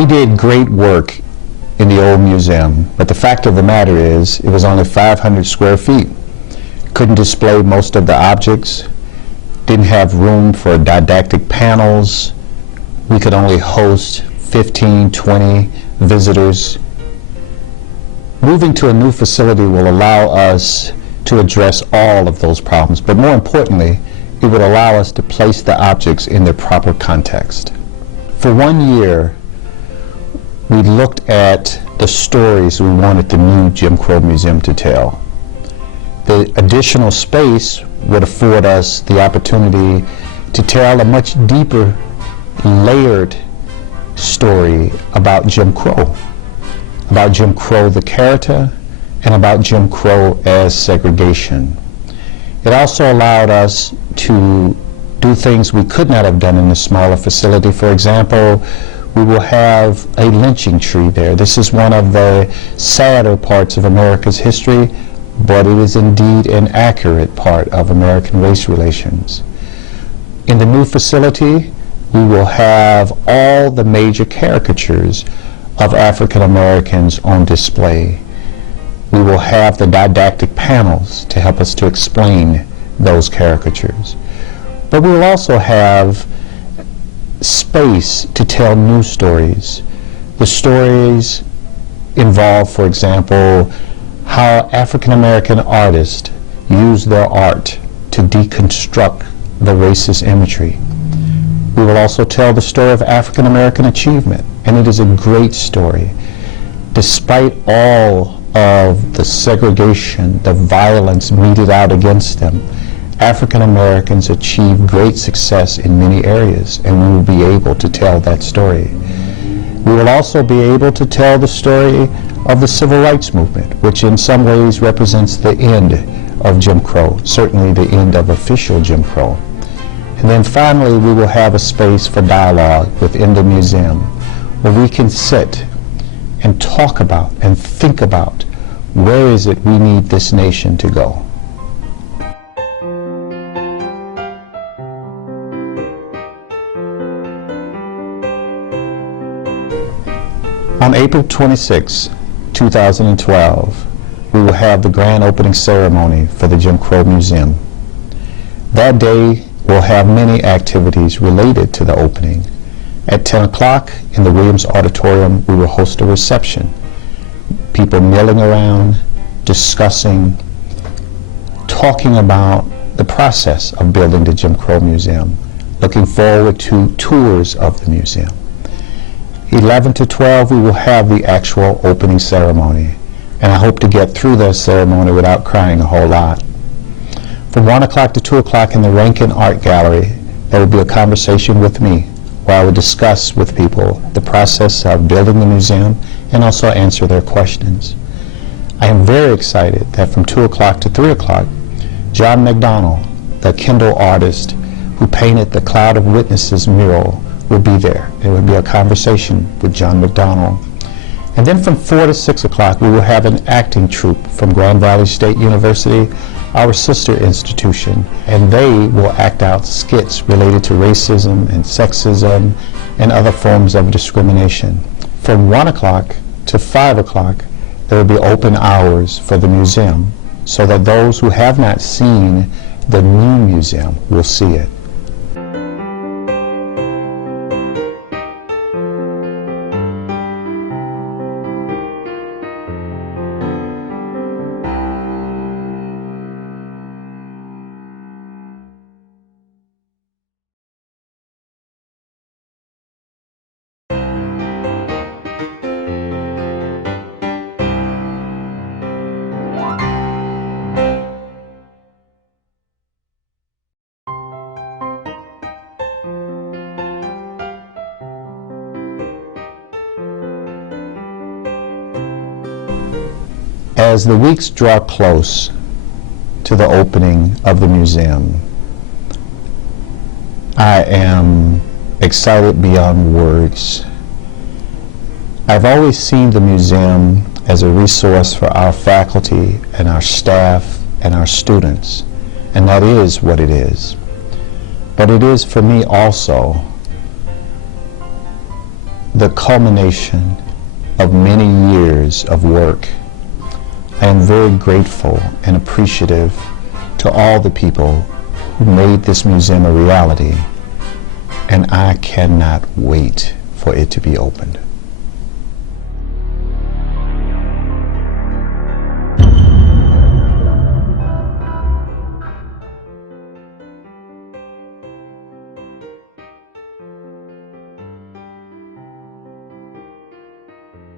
We did great work in the old museum, but the fact of the matter is it was only 500 square feet. Couldn't display most of the objects, didn't have room for didactic panels. We could only host 15, 20 visitors. Moving to a new facility will allow us to address all of those problems, but more importantly, it would allow us to place the objects in their proper context. For 1 year, we looked at the stories we wanted the new Jim Crow Museum to tell. The additional space would afford us the opportunity to tell a much deeper, layered story about Jim Crow the character, and about Jim Crow as segregation. It also allowed us to do things we could not have done in a smaller facility. For example, we will have a lynching tree there. This is one of the sadder parts of America's history, but it is indeed an accurate part of American race relations. In the new facility, we will have all the major caricatures of African Americans on display. We will have the didactic panels to help us to explain those caricatures. But we will also have space to tell new stories. The stories involve, for example, how African American artists use their art to deconstruct the racist imagery. We will also tell the story of African American achievement, and it is a great story. Despite all of the segregation, the violence meted out against them, African Americans achieved great success in many areas, and we will be able to tell that story. We will also be able to tell the story of the Civil Rights Movement, which in some ways represents the end of Jim Crow, certainly the end of official Jim Crow. And then finally, we will have a space for dialogue within the museum where we can sit and talk about and think about where is it we need this nation to go. On April 26, 2012, we will have the grand opening ceremony for the Jim Crow Museum. That day, we'll have many activities related to the opening. At 10 o'clock in the Williams Auditorium, we will host a reception. People milling around, discussing, talking about the process of building the Jim Crow Museum, looking forward to tours of the museum. 11 to 12, we will have the actual opening ceremony, and I hope to get through that ceremony without crying a whole lot. From 1 o'clock to 2 o'clock in the Rankin Art Gallery, there will be a conversation with me where I will discuss with people the process of building the museum and also answer their questions. I am very excited that from 2 o'clock to 3 o'clock, John McDonald, the Kendall artist who painted the Cloud of Witnesses mural, will be there. There will be a conversation with John McDonald. And then from 4 to 6 o'clock, we will have an acting troupe from Grand Valley State University, our sister institution, and they will act out skits related to racism and sexism and other forms of discrimination. From 1 o'clock to 5 o'clock, there will be open hours for the museum so that those who have not seen the new museum will see it. As the weeks draw close to the opening of the museum, I am excited beyond words. I've always seen the museum as a resource for our faculty and our staff and our students, and that is what it is. But it is for me also the culmination of many years of work. I am very grateful and appreciative to all the people who made this museum a reality, and I cannot wait for it to be opened.